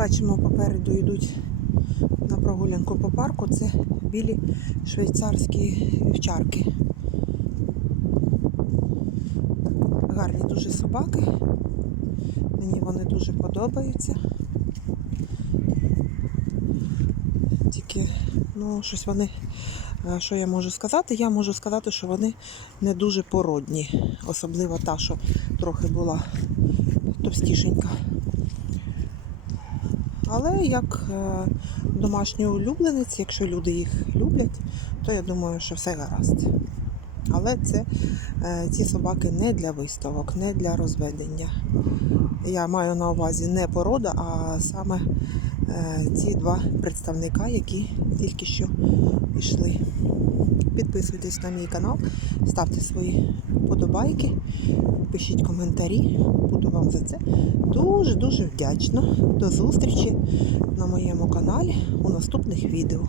Бачимо, попереду йдуть на прогулянку по парку. Це білі швейцарські вівчарки. Гарні дуже собаки. Мені вони дуже подобаються. Тільки, ну, щось вони, е, що я можу сказати? Я можу сказати, що вони не дуже породні. Особливо та, що трохи була товстішенька. Але як е, домашній улюбленець, якщо люди їх люблять, то я думаю, що все гаразд. Але це е, ці собаки не для виставок, не для розведення. Я маю на увазі не порода, а саме е, ці два представника, які тільки що пішли. Підписуйтесь на мій канал, ставте свої подобайки, пишіть коментарі. Буду вам за це дуже-дуже вдячна. До зустрічі на моєму каналі у наступних відео.